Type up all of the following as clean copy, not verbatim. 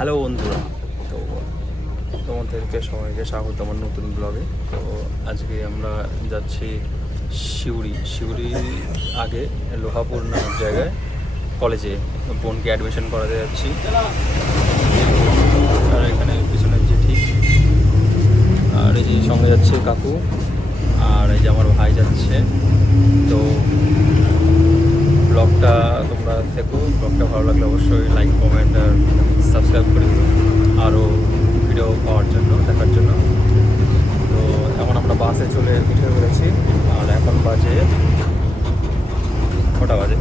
Hello বন্ধুরা, তো তোমাদেরকে সবাইকে স্বাগত আমার নতুন ব্লগে। তো আজকে আমরা যাচ্ছি শিউরি আগে লোহাপুর নামের জায়গায় কলেজে বোনকে অ্যাডমিশন করাতে যাচ্ছি। আর এখানে পিছনের জেঠি, আর এই যে সঙ্গে যাচ্ছে কাকু, আর এই যে আমার ভাই যাচ্ছে। তো ব্লগটা তোমরা দেখো, ব্লগটা ভালো লাগলে অবশ্যই লাইক, কমেন্ট আর সাবস্ক্রাইব করে দিও আরও ভিডিও পাওয়ার জন্য, দেখার জন্য। তো এখন আমরা বাসে উঠে পড়েছি, আর এখন বাজে কটা বাজে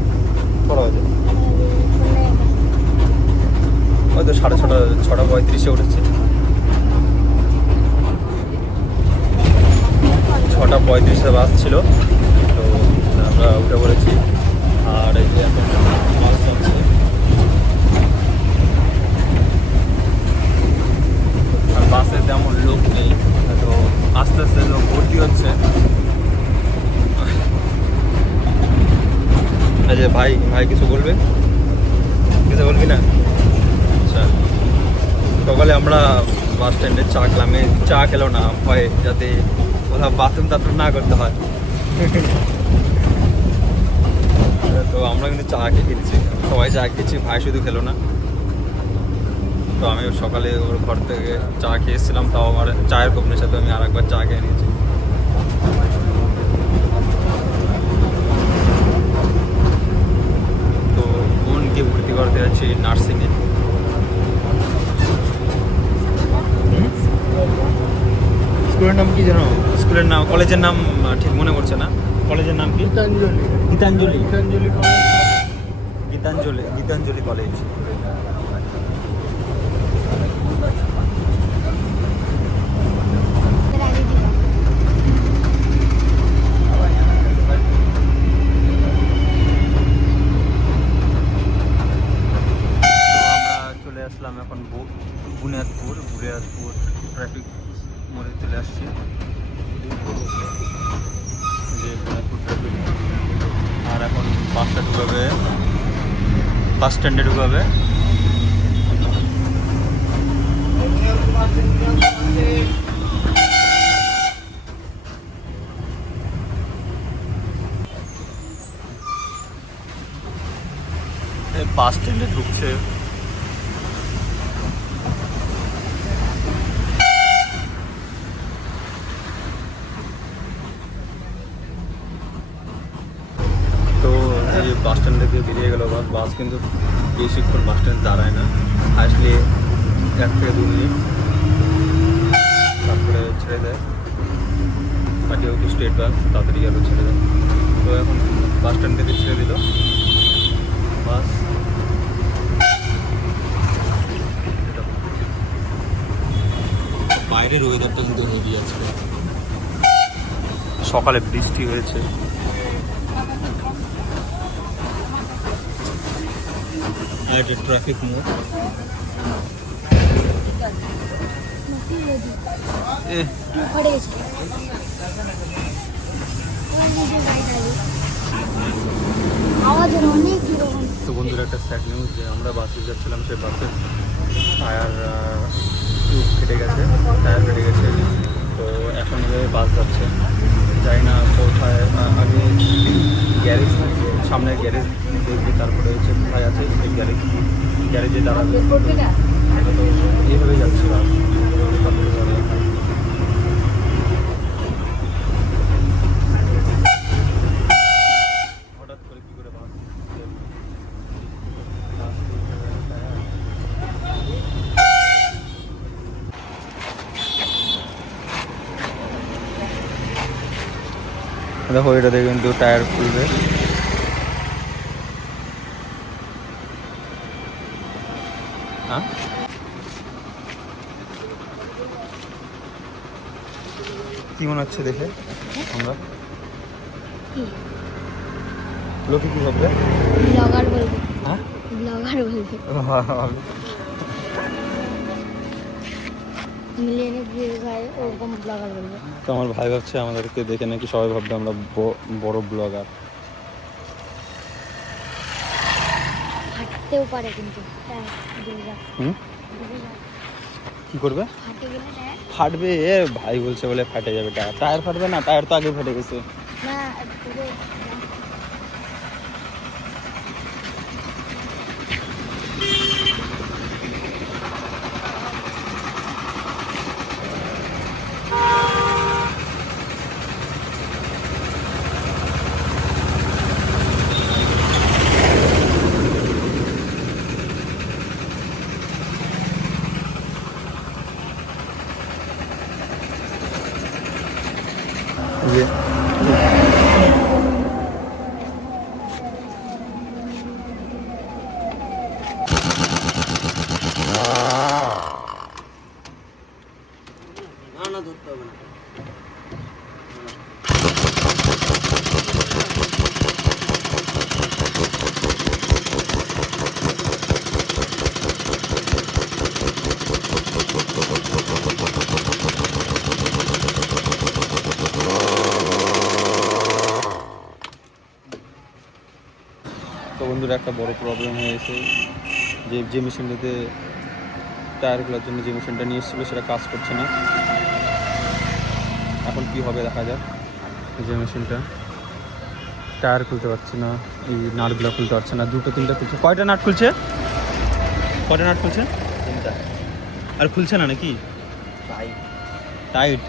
হয়তো 6:35 উঠেছি, 6:35 বাস ছিল। তো আমরা উঠে পড়েছি, আর এই যে এখন বাস চলছে। আর বাসে তেমন লোক নেই, তো আস্তে আস্তে লোক ভর্তি হচ্ছে। এই যে ভাই কিছু বলবি না? আচ্ছা, সকালে আমরা বাস স্ট্যান্ডে চা খেলাম। চা খেলো না হয়, যাতে কোথাও বাথরুম না করতে হয়। তো আমরা কিন্তু চা খেয়েছি, সবাই চা খেয়েছি, ভাই শুধু খেলো না। তো আমি সকালে ওর ঘর থেকে চা খেয়েছিলাম, তাও আমার চায়ের কোম্পানির সাথে আমি আরেকবার চা খেয়ে নিয়েছি। তো বোনকে ভর্তি করতে যাচ্ছি নার্সিংয়ে। স্কুলের নাম কি জানো? কলেজের নাম ঠিক মনে পড়ছে না। কলেজের নাম কি? গীতাঞ্জলি কলেজ। চলে আসলাম এখন বুনিয়াদপুর ট্রাফিক মোড়ে চলে আসছি। যে বুনিয়াদপুর ট্রাফিক, আর এখন বাসটা ঢুকাবে, বাস স্ট্যান্ডে ঢুকাবে। বাস স্ট্যান্ডে ঢুকছে। তো এই বাস স্ট্যান্ড থেকে বেরিয়ে গেল বাস কিন্তু বেশিক্ষণ বাস স্ট্যান্ড দাঁড়ায় না, আসলে 1 থেকে 2 মিনিট, তারপরে ছেড়ে দেয়। আর যেহেতু স্টেট বাস তাড়াতাড়ি গেল, ছেড়ে দেয়। তো এখন বাস স্ট্যান্ড থেকে ছেড়ে দিল বাস। বাইরের ওয়েদারটা কিন্তু হেভি আছে, সকালে বৃষ্টি হয়েছে। এটা ট্রাফিক মোড়। তো বন্ধুরা, একটা স্যাড নিউজ, যে আমরা বাসে যাচ্ছিলাম, সেই বাসের টায়ার ফেটে গেছে। তো এখন এভাবে বাস যাচ্ছে, যাই না কোথায়। আগে গ্যারেজ, সামনের গ্যারেজ দেখবি, তারপরে হচ্ছে কোথায় আছে সেই গ্যারেজে দাঁড়াবে। তো এইভাবেই যাচ্ছে বাস। হঠাৎ করে কী করে বাস দেখো, এটাতে কিন্তু টায়ার খুলবে। হ্যাঁ, কি মনে হচ্ছে দেখে? আমরা লোকে কি ভাববে? ব্লগার বলবে। হ্যাঁ, ব্লগার বলবে। মিলিয়নে ভিউজ হয়, ওরকম ব্লগার বলবে। তো আমার ভাই ভাবছে আমাদেরকে দেখে নাকি সবাই ভাববে আমরা বড় ব্লগার। হাঁটতেও পারে কিন্তু। হুম, কি করবে? ফাটে গেলে টায়ার? ফাটবে? এ ভাই বলছে বলে ফাটে যাবে টায়ার। টায়ার ফাটবে না, টায়ার তো আগে ফেটে গেছে। না পুরো যে না ধরতে হবে না। তো বন্ধুরা একটা বড় প্রবলেম হয়েছে, যে মেশিনটাতে টায়ার খোলার জন্য যে মেশিনটা নিয়ে এসেছিলো সেটা কাজ করছে না। এখন কি হবে দেখা যাক। যে মেশিনটা টায়ার খুলতে পারছে না, এই নাটগুলো খুলতে পারছে না, দুটো তিনটা খুলছে। কয়টা নাট খুলছে? কয়টা নাট খুলছে? 3টা। আর খুলছে না নাকি? ভাই টাইট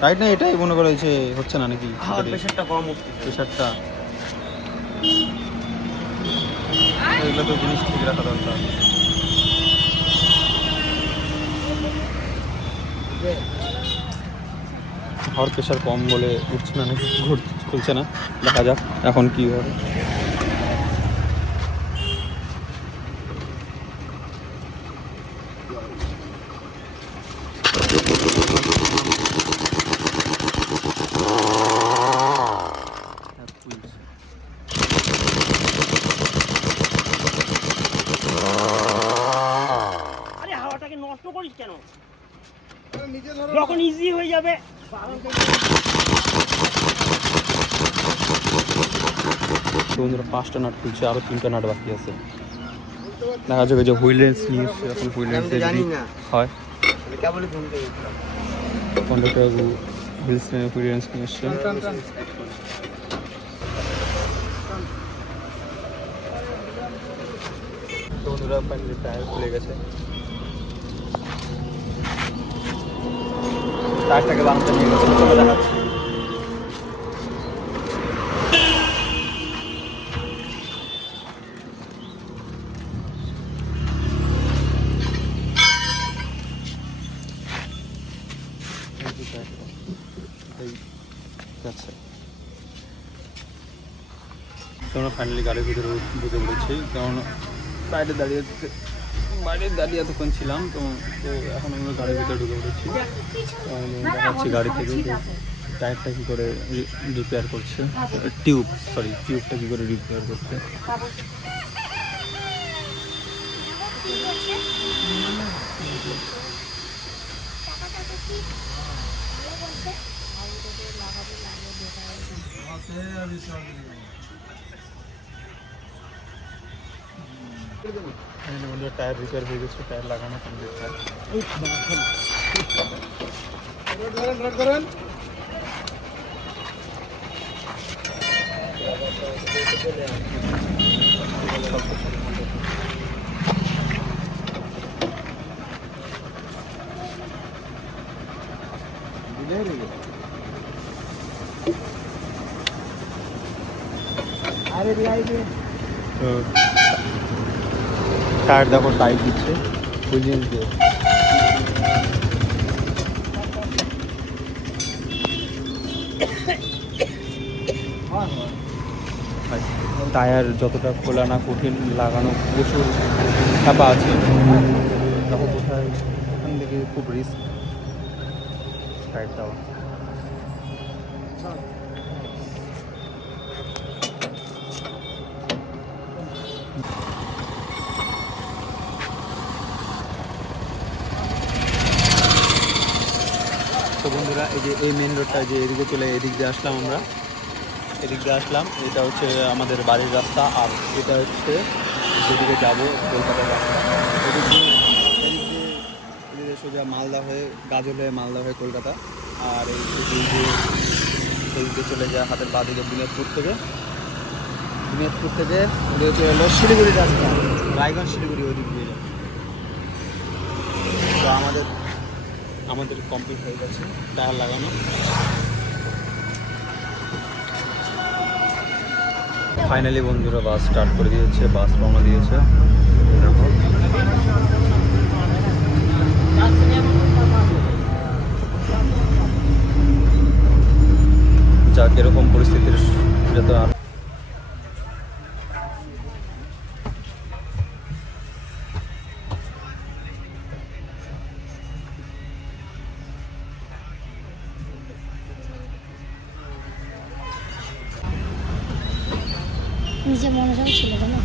টাইট না, এটাই মনে করা হয়েছে হচ্ছে না নাকি? প্রেশারটা কম উঠছে। প্রেশারটা, এগুলো তো জিনিস ঠিক রাখা দরকার। হাওয়ার প্রেশার কম বলে উঠছে না নাকি, খুলছে না। দেখা যাক এখন কি হবে। আরে হাওয়াটাকে নষ্ট করিস কেন? যখন ইজি হয়ে যাবে। বন্ধুরা 5টা নাট খুলছে, আরও 3টা নাট বাকি আছে। দেখা যাবে যে হুইল রেঞ্জ নিয়ে এসছে, এখন হুইল রেঞ্জ জানি না। হয় কেবলই ঘুমতে গেছিলাম। কন্ডাক্টর হুইলস হুইল রেঞ্জ নিয়ে এসছে। তো বন্ধুরা ফাইনালি টায়ার খুলে গেছে। টায়ারটাকে বানাতে নিয়ে গেছে, চলে দেখাচ্ছি। আচ্ছা, তোমরা ফাইনালি গাড়ির ভিতরে ঢুকে পড়েছি, কারণ বাইরে দাঁড়িয়ে এতক্ষণ ছিলাম। তো তো এখন আমরা গাড়ির ভিতরে ঢুকে পড়েছি। দেখাচ্ছি গাড়ি থেকে টায়ারটা কী করে রিপেয়ার করছে, টিউবটা কী করে রিপেয়ার করছে। টায়ার রিপেয়ার হয়ে গেছে, টায়ার লাগানো কমপ্লিট। টায়ার দেখো টাইট দিচ্ছে, বুঝিয়ে দিয়ে। টায়ার যতটা খোলা না কঠিন, লাগানো প্রচুর চাপা আছে। দেখো কোথায়, এখান থেকে খুব রিস্ক টায়ার দেওয়া। তো বন্ধুরা এই যে এই মেন রোডটা, যে এদিকে চলে এদিক দিয়ে আসলাম আমরা, এদিক দিয়ে আসলাম। এটা হচ্ছে আমাদের বাড়ির রাস্তা, আর এটা হচ্ছে যেদিকে যাবো কলকাতার রাস্তা ওদিক দিয়ে সোজা মালদা হয়ে গাজল হয়ে মালদা হয়ে কলকাতা, আর এই দিকে চলে যায় হাতের বাঁ দিকে বুনিয়াদপুর থেকে ওদিকে চলে এলো শিলিগুড়ির রাস্তা, রায়গঞ্জ শিলিগুড়ি ওদিক দিয়ে যাবে। তো আমাদের কমপ্লিট হয়ে গেছে টায়ার লাগানো। ফাইনালি বন্ধুরা বাস স্টার্ট করে দিয়েছে, বাস রওনা দিয়েছে। দেখো যা কিরকম পরিস্থিতির সেটা তো আর নিচে মনোযোগ ছিল না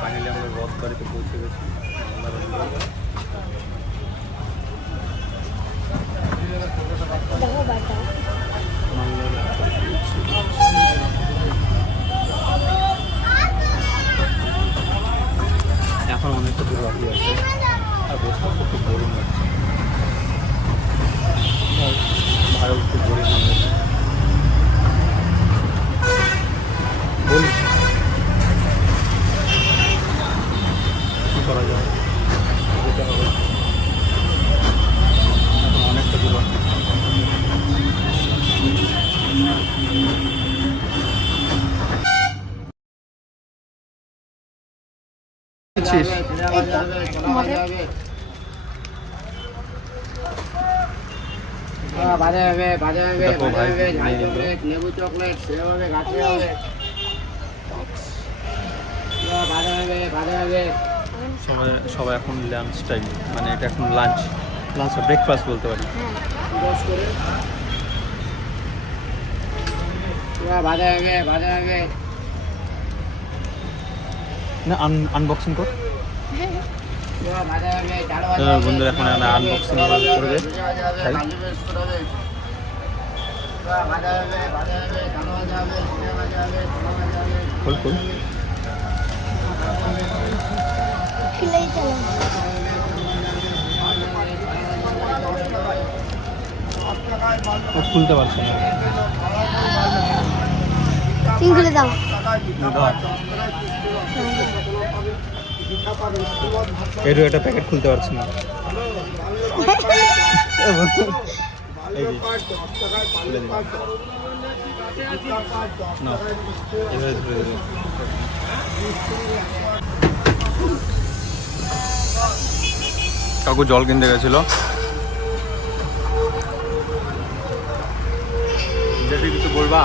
ফাইনালি আমরা রথবাড়িতে পৌঁছে গেছি। দেখো বাটা এখন অনেকটা দূর বাকি আছে, আর বসতে খুব বোরিং লাগছে, ভালো খুব বোরিং হয়ে গেছে। বল কী করা যায়, যেতে হবে, এখন অনেকটা দূর বাকি। দেখো ভাই লেবু চকলেট সবাই এখন লাঞ্চ টাইম, মানে এটা এখন লাঞ্চ ব্রেকফাস্ট বলতে পারি। না আনবক্সিং কর বন্ধুরা, এখন আনবক্সিং করবে। খোল খুলেই চলো খুলতে পারছে না, তুমি খুলে দাও। এরও একটা প্যাকেট খুলতে পারছি না। এই যে খুলে দিলাম। না এভাবে ধরে দিল। কাকু জল কিনতে গেছিল, কিছু বলবা?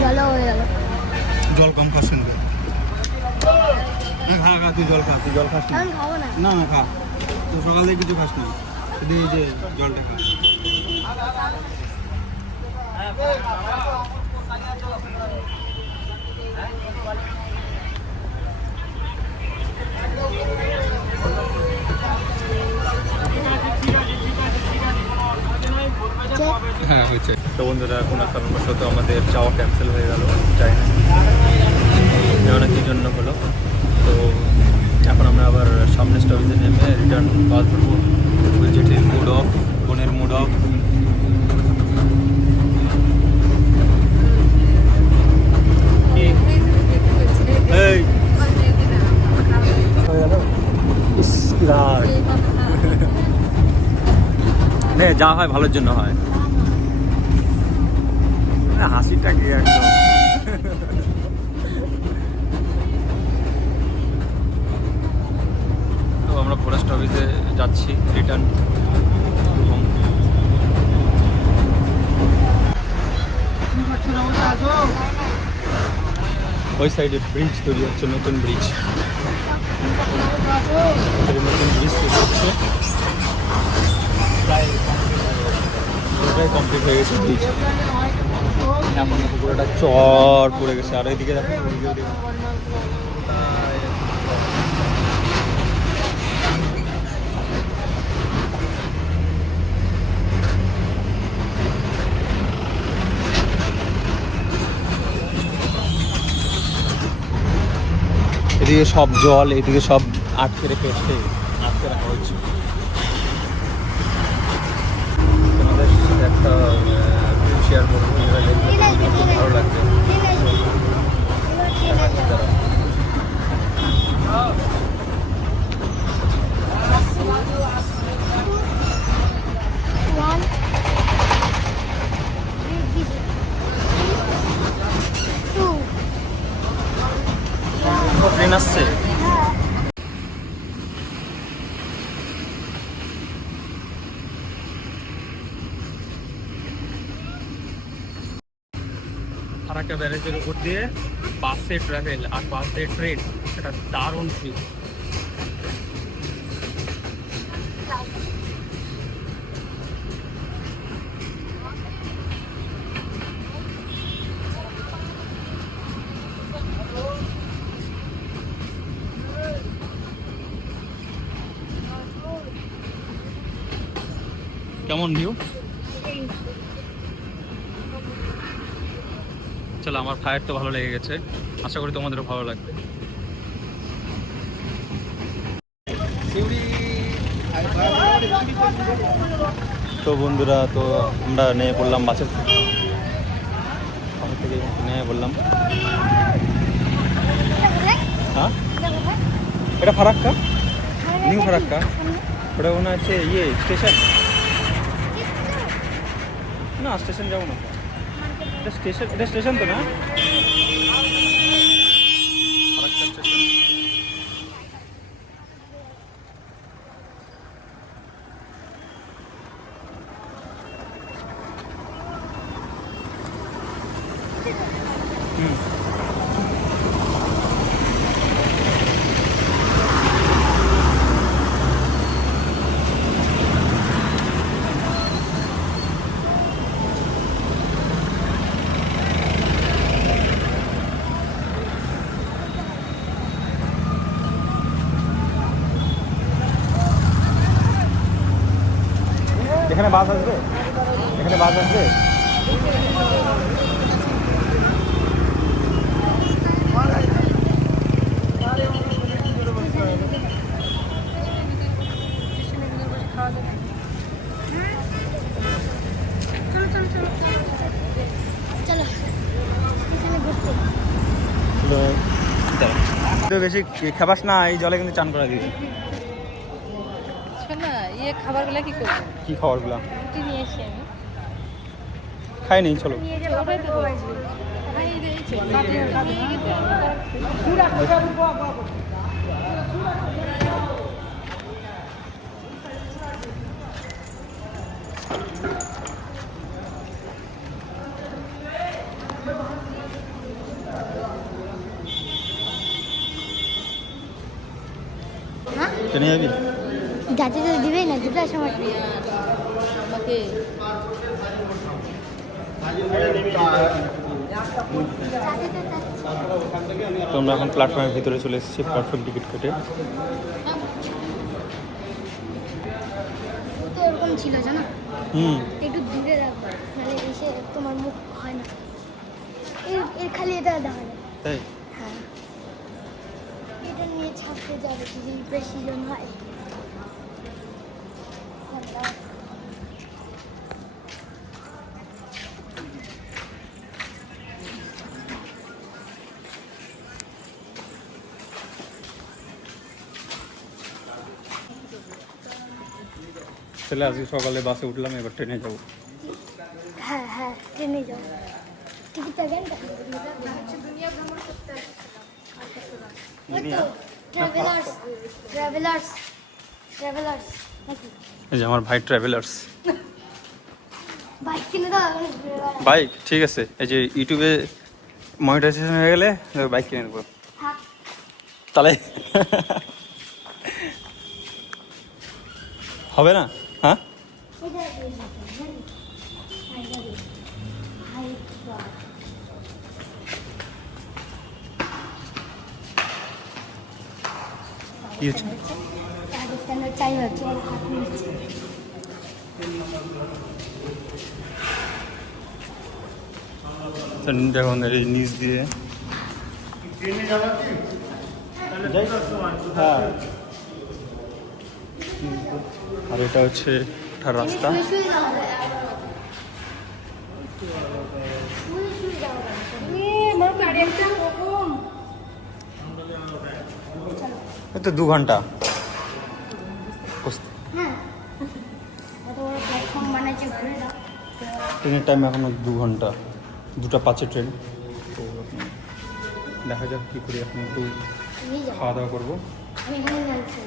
জলও হয়ে গেল। জল কম খাস না, খা তুই জল খা, তুই জল খাস না? এখন খাবো না। না খা, তো সকাল থেকে কিছু খাস না, শুধু এই যে জলটা খা। হ্যাঁ হয়েছে। তো বন্ধুরা কোনো কারণবশত আমাদের যাওয়া ক্যান্সেল হয়ে গেল, যাই না জানা কী জন্য হলো। তো এখন আমরা আবার সামনে স্টপেজে নেমে রিটার্ন বাস ধরবো। জেঠির মুড অফ, বোনের মুড অফ। এই নে যা হয় ভালোর জন্য হয়, হাসিটা কি একদম। তো আমরা ফরেস্ট অফিসে যাচ্ছি রিটার্ন। ওই সাইডে ব্রিজ তৈরি হচ্ছে, নতুন ব্রিজ তৈরি হচ্ছে, প্রায় কমপ্লিট হয়ে গেছে ব্রিজ। এখন পুরোটা চর পড়ে গেছে, আর এইদিকে দেখো এদিকে সব জল, এদিকে সব আটকে রেখেছে, আটকে রাখা হয়েছে। তোমাদের সাথে একটা ভিউ শেয়ার করবো, যেটা দেখলে তোমাদের খুব ভালো লাগবে। One. Two. ট্রেন আসছে। ফারাক্কা ব্যারেজের উপর দিয়ে বাসে ট্রাভেল আর বাসে ট্রেন, সেটা দারুণ ফিল। কেমন ভিউ? চলো, আমার ভাইয়ের তো ভালো লেগে গেছে, আশা করি তোমাদেরও ভালো লাগবে। তো বন্ধুরা, তো আমরা নিয়ে পড়লাম বাসের থেকে নিয়ে বললাম। হ্যাঁ, এটা ফারাক্কা, নিউ ফারাক্কা। ওটা মনে আছে ইয়ে স্টেশন না, স্টেশন যাবো না, এটা স্টেশন, এটা স্টেশন তো না? ফারাক্কা স্টেশন। এখানে বাস আসবে, এখানে বাস আসবে। চলো এখানে ঘুরতে। বেশি খাবাস না, এই জলে কিন্তু চান করা দিয়েছি। না, ইয়ে খাবারগুলো কি করবো? কি খাবারগুলো? রুটি নিয়ে এসে আমি খাইনি, চলো। নিয়ে যাবো ওটাই তো বলছি। ভাই, এই যে নিয়ে গেছে। হ্যাঁ, ট্রেনে যাবি? যাতে তো দিবেই না, দুটোর সময়। আমাকে তো আমরা এখন প্ল্যাটফর্মের ভিতরে চলে এসেছি, প্ল্যাটফর্ম টিকিট কেটে। তো ওরকম ছিল জানো, হুম, একটু দূরে রাখবো, নাহলে এসে তোমার মুখ হয় না। এর খালি এটা দেখা যায়। তাই হ্যাঁ, এটা নিয়ে ছাপতে যাবে যদি প্রেসিডেন্ট হয়। তাহলে আজকে সকালে বাসে উঠলাম, এবার ট্রেনে যাবো। হ্যাঁ হ্যাঁ, ট্রেনে যাও। টিকিটটা কেন? ট্রাভেলার্স ট্রাভেলার্স ট্রাভেলার্স নাকি? এই যে আমার ভাই ট্রাভেলার্স বাইক কিনে দাও। বাইক, ঠিক আছে। এই যে ইউটিউবে মনিটাইজেশন হয়ে গেলে বাইক কিনে নেবো হ্যাঁ, তাহলে। হবে না? হ্যাঁ, এটা দিয়ে দাও, জানি? হ্যাঁ, এটা দিয়ে। হাই বাবা। কি হচ্ছে? রাজস্থানের চাই হচ্ছে, হাত নিচ্ছে। দেখুন এই নিচ দিয়ে যাই হ্যাঁ আর এটা হচ্ছে একটা রাস্তা শুয়ে শুয়ে যাওয়া যায়। শুয়ে শুয়ে যাওয়া যায়। আমার গাড়ি একটা কখন এই তো 2 ঘন্টা হ্যাঁ এত বড় প্ল্যাটফর্ম বানাইছে ঘুরে দাও। ট্রেনের টাইম এখনো 2 ঘন্টা 2টা 5-এ ট্রেন তো দেখা যাক কী করে এখন একটু নিয়ে যাও খাওয়া দাওয়া করবো আমি এখানে যাচ্ছি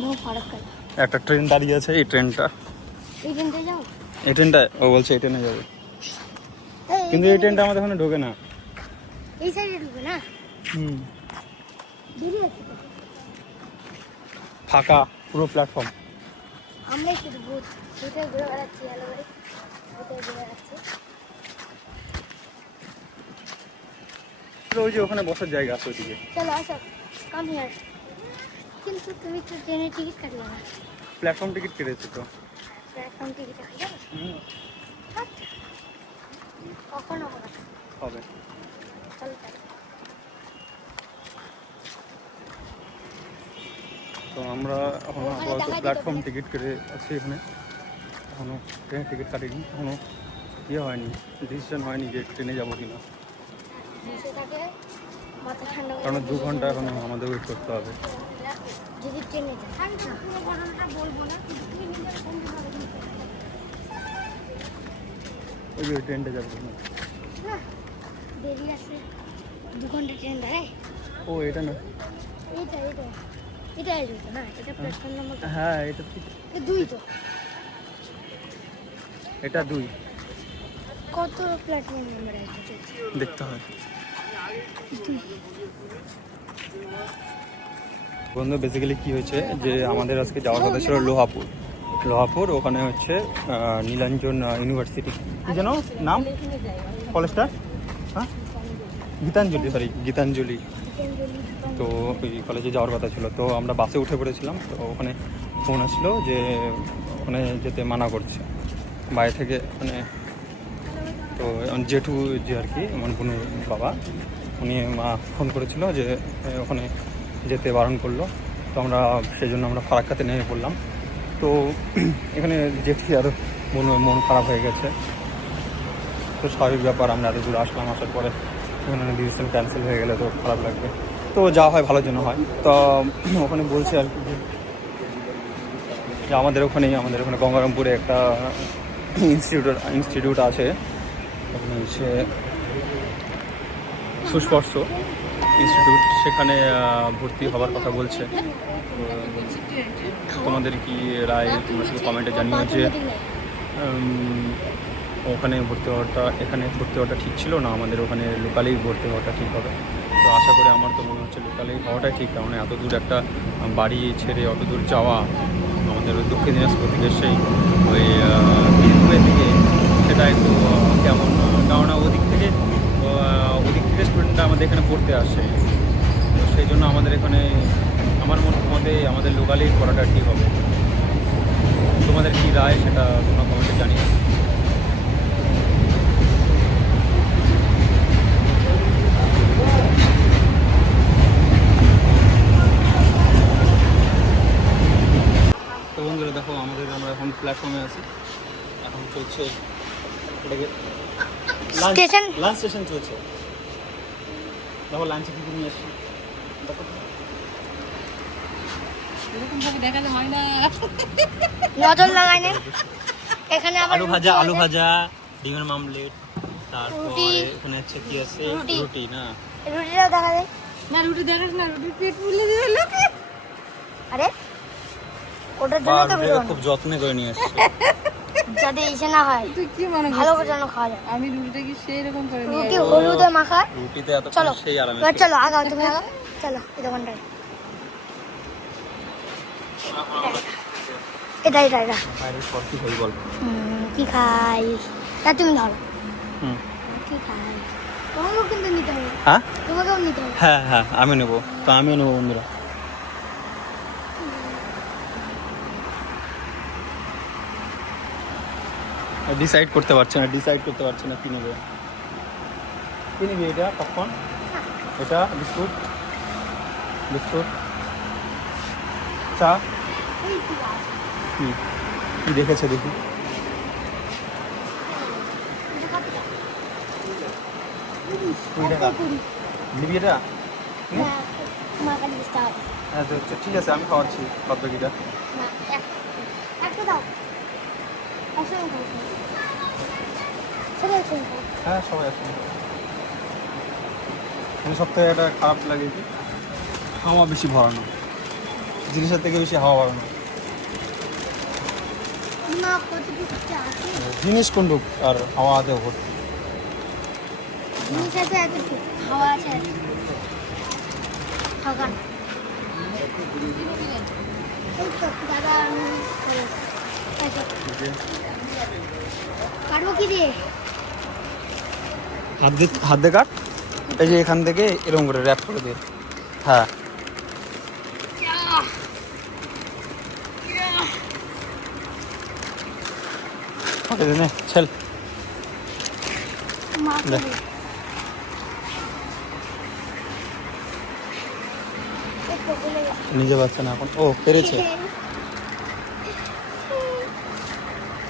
বহু ফারাক কাজ একটা ট্রেন দাঁড়িয়ে আছে এই ট্রেনটা এই ট্রেনতে যাও এই ট্রেনটা ও বলছে এই ট্রেনে যাবে কিন্তু এই ট্রেনটা আমাদের এখানে ঢোকে না এই সাইডে ঢুকে না হুম বেরিয়ে আছে তো ফাঁকা পুরো প্ল্যাটফর্ম আমরাই শুধু ভূত ভূতে ঘুরে বেড়াচ্ছি ভালো করে ভূতে ঘুরে বেড়াচ্ছি ওই যে ওখানে বসার জায়গা আছে ওইদিকে চলো আসো কাম হিয়ার কিন্তু তুমি তো ট্রেনের টিকিট কাটলে না প্ল্যাটফর্ম টিকিট কেটেছে তো প্ল্যাটফর্ম টিকিট কাটলে যাবে কখনো হবে না। হবে চলো তাই তো আমরা এখনো ওখানে আপাতত দেখাই দিতে প্ল্যাটফর্ম পারে। টিকিট কেটে আছি এখানে এখনো ট্রেনের টিকিট কাটিনি এখনো ইয়ে হয়নি ডিসিশন হয়নি যে ট্রেনে যাবো কি না বসে থাকে মাথা ঠান্ডা করে কারণ 2 ঘন্টা এখনো আমাদের ওয়েট করতে হবে যদি ট্রেনে যাই আমি তো পুরো ঘটনাটা বলবো না কিন্তু তুমি নিজের বন্ধু ভাবে নিতে ওই যে ট্রেনটা যাবে না না দেরি আছে 2 ঘন্টা ট্রেন দাঁড়ায় ও এটা না এইটা এইটা এটা এইটা না এটা প্ল্যাটফর্ম নাম্বার হ্যাঁ এটা ঠিক দুই তো এটা 2 কত প্ল্যাটফর্ম নাম্বার আছে দেখতে হয় বন্ধু বেসিক্যালি কি হয়েছে যে আমাদের আজকে যাওয়ার কথা ছিল লোহাপুর ওখানে হচ্ছে নীলাঞ্জন ইউনিভার্সিটি কি যেন নাম কলেজটা হ্যাঁ গীতাঞ্জলি তো ওই কলেজে যাওয়ার কথা ছিল তো আমরা বাসে উঠে পড়েছিলাম তো ওখানে ফোন আসলো যে ওখানে যেতে মানা করছে বাইরে থেকে মানে তো জেঠু যে আর কি আমার বোনের বাবা উনি মা ফোন করেছিল যে ওখানে যেতে বারণ করলো তো আমরা সেই জন্য আমরা ফারাক্কাতে নেমে পড়লাম তো এখানে জেঠি আরও মন খারাপ হয়ে গেছে তো স্বাভাবিক ব্যাপার আমরা এত দূর আসলাম আসার পরে এখানে ডিসিশন ক্যান্সেল হয়ে গেলে তো খারাপ লাগবে তো যা হয় ভালোর জন্য হয় তো ওখানে বলছে আর কি যে আমাদের ওখানে গঙ্গারামপুরে একটা ইনস্টিটিউট আছে ওখানে হচ্ছে সুস্পর্শ ইনস্টিটিউট সেখানে ভর্তি হওয়ার কথা বলছে তো তোমাদের কি রায় তোমরা শুধু কমেন্টে জানিও যে ওখানে এখানে ভর্তি হওয়াটা ঠিক ছিল না আমাদের ওখানে লোকালেই ভর্তি হওয়াটা ঠিক হবে তো আশা করি আমার তো মনে হচ্ছে লোকালেই হওয়াটাই ঠিক কারণ এত দূর একটা বাড়ি ছেড়ে অত দূর যাওয়া আমাদের ওই দক্ষিণ দিনাজপুর থেকে সেই ওই বীরভূমের দিকে সেটা একটু কেমন কেননা ওদিক থেকে স্টুডেন্টরা আমাদের এখানে পড়তে আসে তো সেই জন্য আমাদের এখানে আমার মতে আমাদের লোকালেই করাটা ঠিক হবে তোমাদের কী রায় সেটা তোমরা কমেন্টে জানিও তো বন্ধুরা দেখো আমরা এখন প্ল্যাটফর্মে আছি এখন চলছে এটাকে স্টেশন লাঞ্চ স্টেশন চলছে দেখো লাঞ্চে কী নিয়ে আসছি দেখো এরকম ভাবে দেখালে হয় না নজর লাগাই না এখানে আবার আলু ভাজা ডিমের মামলেট তারপর রুটি। এখানে হচ্ছে কি আছে রুটি। রুটি না রুটিটাও দেখা যায় না রুটি দেখাস না রুটি পেট ফুলে দিবে লোকে আরে ওটার জন্য তো রুটিটা খুব যত্নে করে নিয়ে এসছে যাতে ইসে না হয় তুই কি মনে ভালো করছিস করে যেন খাওয়া যায় আমি রুটিটা কি সেই রকম করে নিয়ে রুটি হলুদে মাখা রুটিতে এত চলো সেই আরামে এবার চলো আগাও তুমি আগাও চলো এই দোকানটায়। এটা এটা এটা বাইরের পর কি খাই বল? কি খাই তা তুমি ধরো। হুম। কি খাই তোমাকেও কিন্তু নিতে হবে। হ্যাঁ তোমাকেও নিতে হবে। হ্যাঁ হ্যাঁ আমি নেবো, তো আমিও নেবো বন্ধুরা। ডিসাইড করতে পারছে না কি নেবে। কি নিবি? এটা পপকর্ন, এটা বিস্কুট, চা। এই কি আছে? কি কি দেখেছে দেখি। এটা কত টাকা? 20 টাকা। নিবি এটা? হ্যাঁ, তোমার কাছে 20 টাকা আছে। হ্যাঁ তো ঠিক আছে, আমি খাওয়াচ্ছি বাদ বাকিটা। না, একটা দাও। একসঙ্গে খাও। সবাই একসঙ্গে খাও। হ্যাঁ সবাই আছে। সব থেকে একটা খারাপ লাগে কি, হাওয়া বেশি ভরানো, জিনিসের থেকে বেশি হাওয়া ভরানো। না, কতটুকু চা আছে? জিনিস কোনটুক আর হাওয়াতে ভর্তি। জিনিস আছে এতটুকু, হাওয়া আছে এতটুকু। ফাঁকা না। এই তো, দাদা আমি করে এসো। কাটবো কি দিয়ে? হাত দিয়ে কাট, এই যে এখান থেকে এরকম করে র্যাপ করে দিয়ে। হ্যাঁ ওকে দে নে, চল মা দে। করে। এই তো বলে গেছে। নিজে পাচ্ছে না এখন, ও পেরেছে।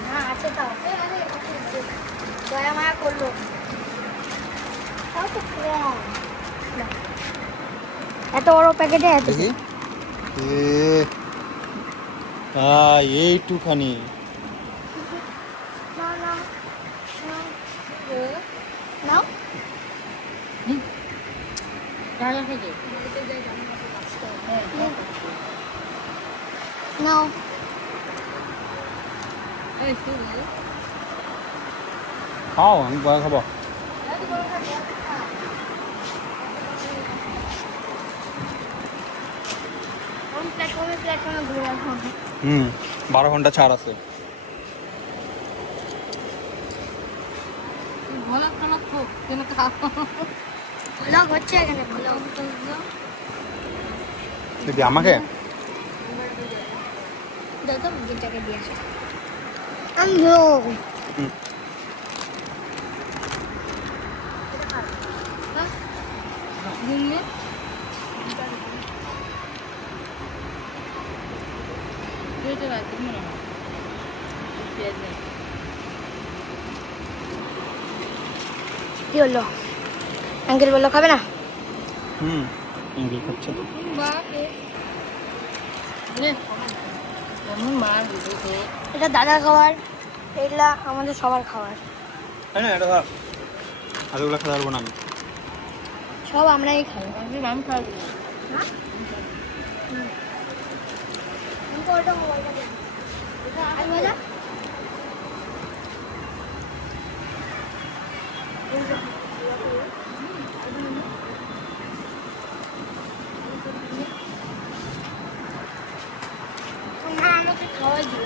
না, আছে তাও। দয়া মায়া করলো। তাও তো কম। না। এত বড় প্যাকেটে এত দেখি এইটুখানি। না না নাও টাকা থেকে নাও এই তুই খাও, আমি পরে খাবো। আমি প্ল্যাটফর্মে ঘুরে আসবো। 12 ঘন্টা ছাড় আছে। ভালো খানা তো কেন খাও ব্লগ হচ্ছে এখানে ব্লগ দেখি আমাকে দাদা যেটাকে দিয়ে আসো আমি ভোগ ঘুমিয়ে যেটা রাখতে মনে হয় পেঁয়াজ নেই কি হলো আঙ্কেল বললো খাবে না ইংলিশ খাচ্ছে তো। বাপরে এমন মার দিতে এটা দাদার খাবার এটা আমাদের সবার খাবার না এটা ভাব আলুগুলো খেতে পারবো না আমি। সব আমরাই খাই আমি নাম খাওয়া হ্যাঁ আমি তো ওটা মোবাইলটা দেখি আর মজা মা আমাকে খাওয়াই দিও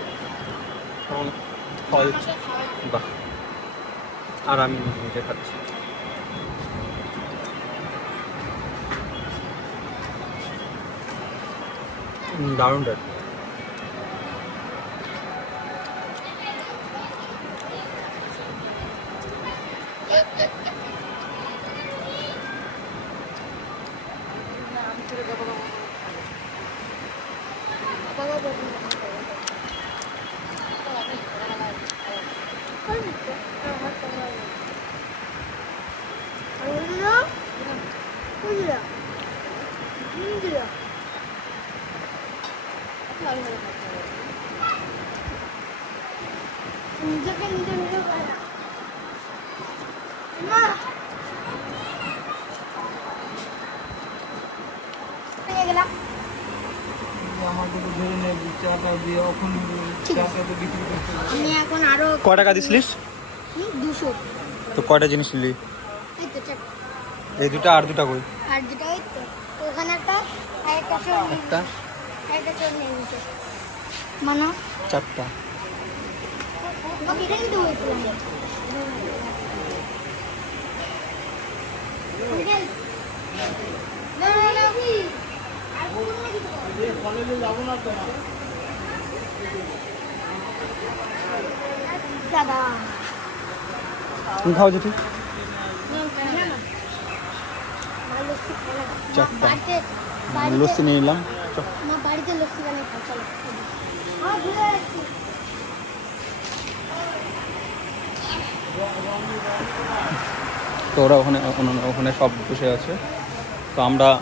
তখন খাওয়া দিচ্ছি। বাহ, আর আমি নিজে খাচ্ছি। দারুণ রেট। বাবা বলুন নিজেকে নিজে ভিডিও করে না মা পেয়ে গেলাম ঠিক আছে। আমি এখন আরো ক টাকা দিছিলিস? 200 তো কয়টা জিনিস নিলি? এই তো চাপ এই দুটা আর দুটা কই? আর যেটা এই তো ওখানে একটা আরেকটা চোর নিয়ে একটা আরেকটা চোর নিয়ে নিতে মানো চারটা। আমাকে এটা নিতে বলছিলাম আঙ্কেল না না না আর কোনো কিছু কলেজে যাব না তো দাদা তুমি খাও যেটি না না ভালো লস্যি খাই না চারটা। বাড়িতে লস্যি নিয়ে নিলাম। মা বাড়িতে লস্যি বানিয়ে খাই চলো হ্যাঁ ভুলে যাচ্ছি তো ওরা ওখানে সব বসে আছে। তো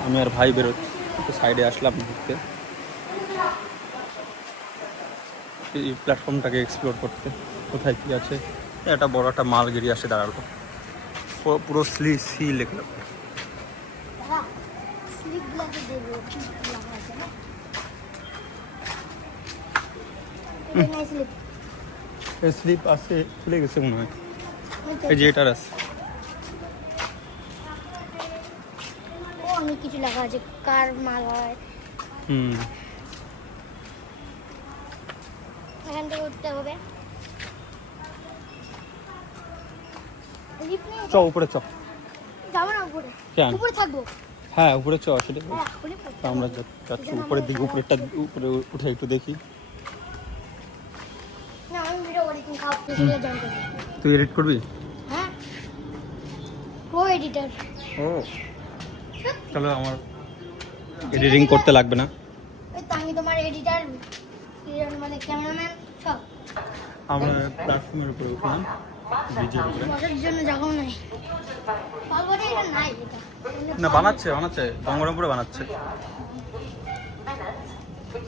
আমি আর ভাই বেরোচ্ছি, একটু সাইডে আসলাম ঘুরতে, এই প্ল্যাটফর্মটাকে এক্সপ্লোর করতে, কোথায় কী আছে। একটা বড় একটা মালগিরি আসে দাঁড়ালো, পুরো সি লেখলো। দাদা স্লিপগুলোকে দেবো লাগা আছে না এই নাই স্লিপ স্লিপ আছে, খুলে গেছে মনে হয়। এই যে এটার আছে। ও অনেক কিছু লেখা আছে কার মাল হয় এখান থেকে উঠতে হবে লিফট নেই চ উপরে চ। যাবো না উপরে কেন? উপরে থাকবো হ্যাঁ উপরে চ, সেটা হ্যাঁ এখনই করতে তো আমরা যাচ্ছি উপরের দিকে। উপরে উঠে একটু দেখি। না আমি ভিডিও করি তুমি খাও সেটা জানতে তুই এডিট করবি? হ্যাঁ ও এডিটর ও তাহলে আমার এডিটিং করতে লাগবে না। ওই তো আমি তোমার এডিটর মানে ক্যামেরাম্যান সব আমরা প্ল্যাটফর্মের উপরে উঠলাম, ব্রিজের উপরে। বসার জন্য জায়গাও নাই পালবটে এটা নাই এটা না বানাচ্ছে গঙ্গরামপুরে বানাচ্ছে।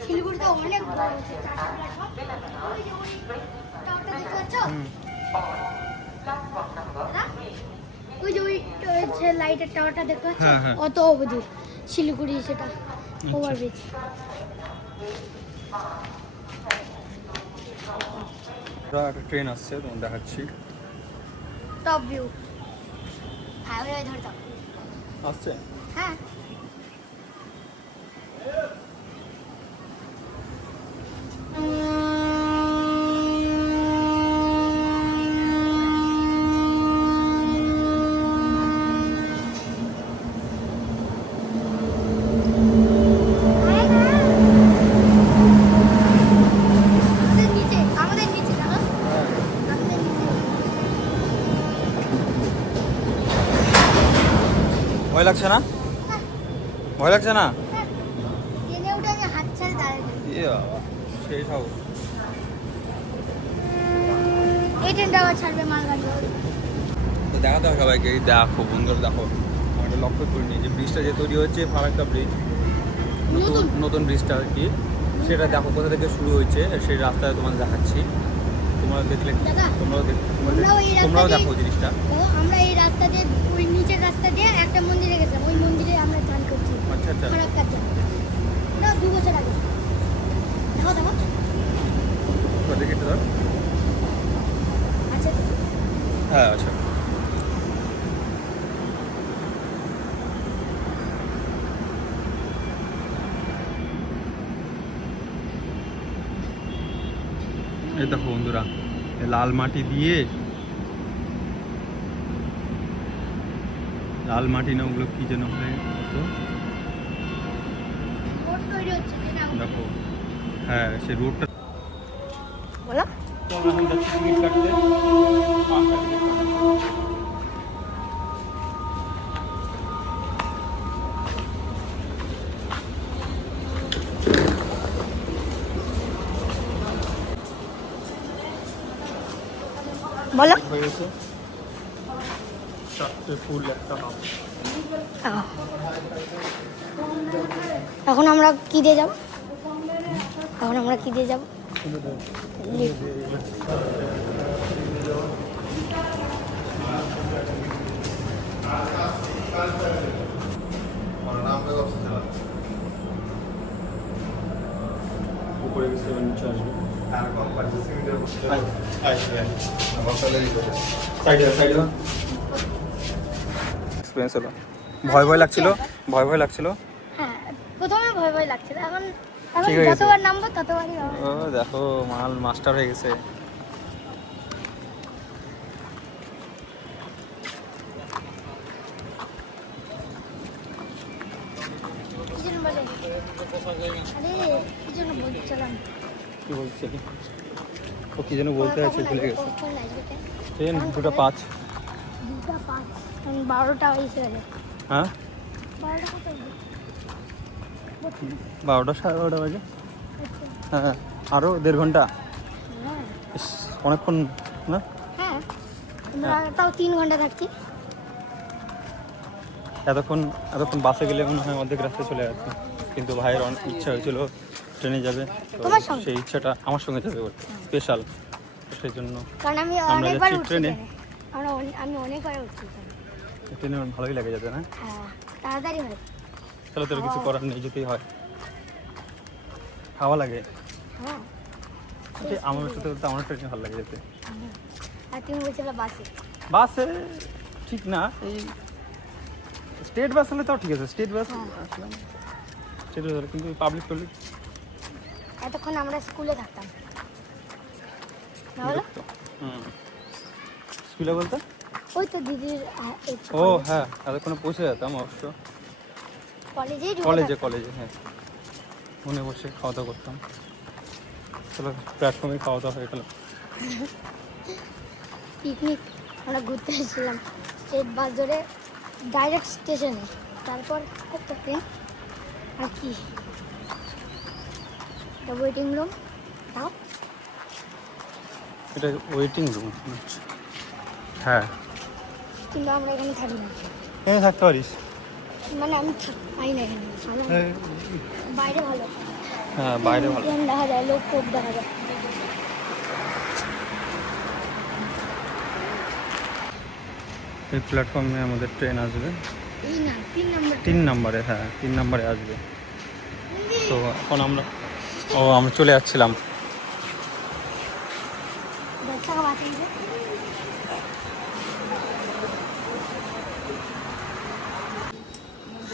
শিলিগুড়িতে অনেক বড় হচ্ছে ওই যে ওই টাওয়ারটা দেখতে পাচ্ছ দাদা? ওই যে ওই যে লাইটের টাওয়ারটা দেখতে পাচ্ছ হ্যাঁ, হ্যাঁ। অত অবধি শিলিগুড়ি সেটা ওভারব্রিজ একটা ট্রেন আসছে, তোমার দেখাচ্ছি। টপ ভিউ হাইওয়ে ধরে দাও আসছে। হ্যাঁ আমাদের নিচে জানো আমাদের নিচে ভয় লাগছে না? ভয় লাগছে না? ট্রেনে উঠে আমি হাত ছেড়ে দাঁড়িয়ে ইয়ে বাবা, সেই সাহস। এই ট্রেনটা আবার ছাড়বে মালগাড়ি তো দেখাতে হবে সবাইকে। এই দেখো বন্ধুরা, দেখো আমি একটা লক্ষ্য করিনি যে ব্রিজটা যে তৈরি হচ্ছে, ফারাক্কা ব্রিজ, নতুন ব্রিজটা আর কি, সেটা দেখো কোথা থেকে শুরু হয়েছে। সেই রাস্তায় তোমাদের দেখাচ্ছি, তোমরা দেখলে দাদা, তোমরাও দেখো জিনিসটা। আমরা এই রাস্তা দিয়ে ওই নিচের রাস্তা দিয়ে একটা মন্দিরে গেছিলাম, ওই মন্দিরে আমরা চান করছি আচ্ছা আচ্ছা, ফারাক্কাতে না 2 বছর আগে দেখো দেখো দেখি তো। আচ্ছা হ্যাঁ আচ্ছা। এই দেখো বন্ধুরা, লাল মাটি দিয়ে, লাল মাটি না ওগুলো কি যেন হয় তো রোড তৈরি হচ্ছে যেটা দেখো। হ্যাঁ সে রোডটা বলো এখন যাচ্ছি টিকিট কাটতে। 5টা টিকিট কাটতে। বলো হয়ে গেছে 4টে ফুল একটা হাফ। এখন আমরা কি দিয়ে যাব এখন আমরা কি দিয়ে যাব উপরে গেছে নিচে আসবে। এক্সপিরিয়েন্স হলো। ভয় লাগছিল, ভয় লাগছিল। প্রথমে ভয় ভয় লাগছিল, এখন এখন ঠিক হয়ে গেছে। যতবার নামবো ততবারই ভালো। ও দেখো মাল মাস্টার হয়ে গেছে। কি জন্য বলে? আরে কি জন্য বলছিলাম? কি বলছে ও কি যেন বলতে আছে ভুলে গেছে। কখন আসবে ট্রেন? ট্রেন 2:05। 2:05, এখন 12টা হয়েছে গেলে। হ্যাঁ 12টা কত হবে? 12টা 12:30 বাজে। হ্যাঁ আরও 1.5 ঘন্টা। হ্যাঁ ইস, অনেকক্ষণ না। হ্যাঁ, আমরা তাও 3 ঘন্টা থাকছি। এতক্ষণ বাসে গেলে মনে হয় অর্ধেক রাস্তায় চলে যাচ্ছে, কিন্তু ভাইয়ের অনেক ইচ্ছা হয়েছিল ট্রেনে যাবে, তো তোমার সঙ্গে? সেই ইচ্ছাটা আমার সঙ্গে যাবে বলতে স্পেশাল, সেই জন্য কারণ আমি আমরা অনেকবার যাচ্ছি উঠছি ট্রেনে। ট্রেনে। আমি অনেকবার উঠছি ট্রেনে। ট্রেনে আমার ভালোই লাগে যেতে না। হ্যাঁ, তাড়াতাড়ি হয়। তাহলে তোর কিছু করার নেই, যেতেই হয়। হাওয়া লাগে। হ্যাঁ, আমার সাথে বলতে আমার ট্রেনে ভালো লাগে যেতে। আর তুমি বলছিলে বাসে। বাসে ঠিক না, এই স্টেট বাস হলে তাও ঠিক আছে, স্টেট বাস আসলাম স্টেট বাস হলে, কিন্তু পাবলিক টলিক এতক্ষণ আমরা স্কুলে থাকতাম না বলো? স্কুলে বলতে ওই তো দিদির ও হ্যাঁ, এতক্ষণে পৌঁছে যেতাম অবশ্য। কলেজেই কলেজে হ্যাঁ, মনে বসে খাওয়া দাওয়া করতাম। চলো প্ল্যাটফর্মে খাওয়া দাওয়া হয়ে গেল। পিকনিক আমরা ঘুরতে এসেছিলাম স্টেট বাস ধরে ডাইরেক্ট স্টেশনে, তারপর একটা ট্রেন আর কি ওয়েটিং রুম। তাও এটা ওয়েটিং রুম। হ্যাঁ কিন্তু আমরা এখানে থাকি না, এখানে থাকতে পারিস। মানে আমি পাই না এখানে ভালো, বাইরে ভালো। হ্যাঁ বাইরে ভালো। ট্রেন দেখা যায়, লোক টোপ দেখা যায়। এই প্ল্যাটফর্মে আমাদের ট্রেন আসবে এই না 3 নম্বর 3 নম্বরে। হ্যাঁ 3 নম্বরে আসবে। তো এখন আমরা চলে যাচ্ছিলাম। দেখা বাঁচিয়েছে।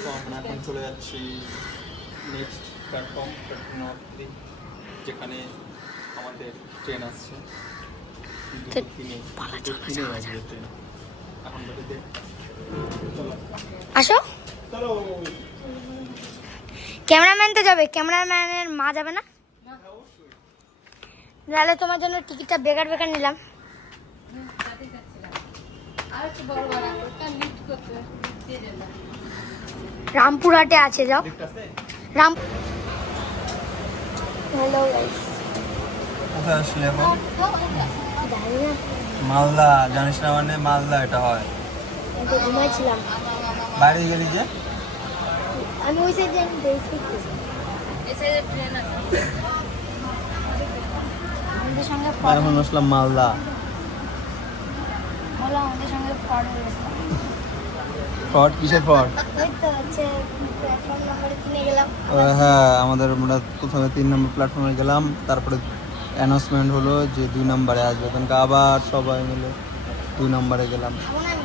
তো আমরা এখন চলে যাচ্ছি নেক্সট প্ল্যাটফর্ম 3, যেখানে আমাদের ট্রেন আসছে। দুপুরে আসবে ট্রেন। এখন বাড়িতে আসো, ক্যামেরাম্যান তো যাবে, ক্যামেরাম্যানের মা যাবে না? তাহলে তোমার জন্য টিকিটটা বেকার নিলাম। আর একটু বড় বড় করে লিফট করতে দিয়ে দেব। রামপুরহাটে আছে, যাও রাম। হ্যালো গাইস, কোথায় আসলে এখন? জানি না, মালদা জানিস না? মানে মালদা এটা হয়। আমি তো ঘুমাইছিলাম। বাইরে গেলি যে আমি ওই সাইড জানি, এই সাইড এসে ট্রেন আছে। আমাদের সঙ্গে এখন আসলাম মালদা। বলো, আমাদের সঙ্গে ফ্রড হয়ে গেছে। ফ্রড? কিসের ফ্রড? ওই তো হচ্ছে প্ল্যাটফর্ম নাম্বারে 3 গেলাম। হ্যাঁ আমাদের আমরা প্রথমে 3 নম্বর প্ল্যাটফর্মে গেলাম, তারপরে অ্যানাউন্সমেন্ট হলো যে 2 নম্বরে আসবে, তখন আবার সবাই মিলে 2 নম্বরে গেলাম। এখন আমি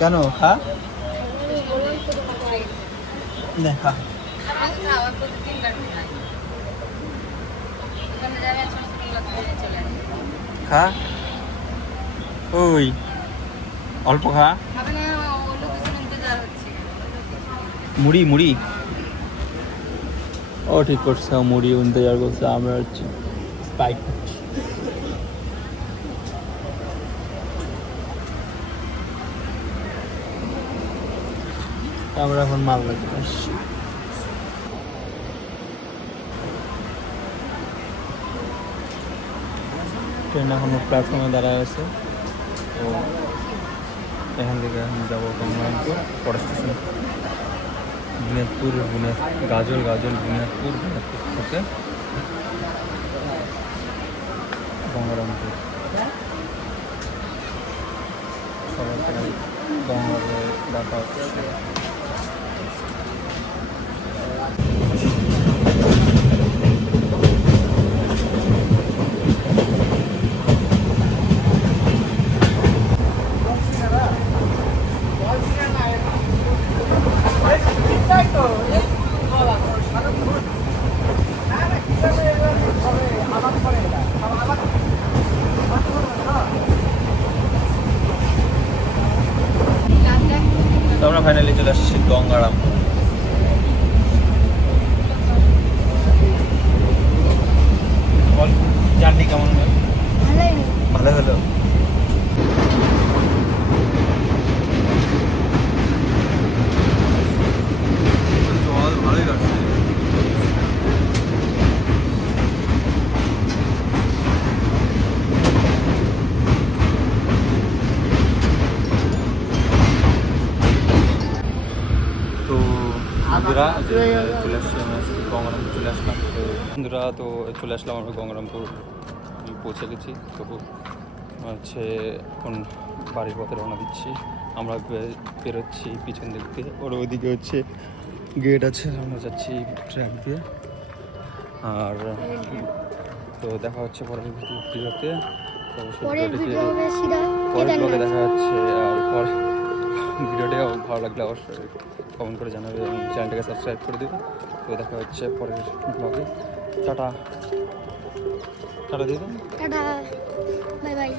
কেন? হ্যাঁ বললাম তো তোমাকে, দেখা আমি খাওয়ার করতে 3 বার খাই। ওখানে যাবে ছোট ছোট লোক ট্রেনে চলে আসবে। খা, ওই অল্প খা। খাবে না, ও লোক কিছু ইন্তজার হচ্ছে। মুড়ি ও ঠিক করছে, মুড়ি ইন্তজার করছে, আমরা হচ্ছে স্পাইক। আমরা এখন মালদা চলে আসছি। ট্রেন এখনো প্ল্যাটফর্মে দাঁড়ায় আছে, তো এখান থেকে এখন যাবো গঙ্গারামপুর পরের স্টেশন। গাজল বুনিয়াদপুর থেকে গঙ্গারামপুর। সবাই গঙ্গাতে দেখা হচ্ছে। তো বন্ধুরা যে চলে আসছি আমরা গঙ্গারামপুর চলে আসলাম তো বন্ধুরা তো চলে আসলাম আমরা গঙ্গারামপুর পৌঁছে গেছি তো হচ্ছে এখন বাড়ির পথে রওনা দিচ্ছি আমরা বেরোচ্ছি পিছন দিক দিয়ে ওর ওইদিকে হচ্ছে গেট আছে আমরা যাচ্ছি ট্র্যাক দিয়ে আর তো দেখা হচ্ছে পরের ভিডিওতে তো পরের ভিডিওটিকে ভিডিও হবে সিধা পরের ব্লগে কেদারনাথ। দেখা যাচ্ছে আর পরে ভিডিওটা ভালো লাগলে অবশ্যই কমেন্ট করে জানাবে এবং চ্যানেলটাকে সাবস্ক্রাইব করে দেবে তো দেখা হচ্ছে পরের ব্লগে টাটা টাটা দিদি টাটা বাই বাই।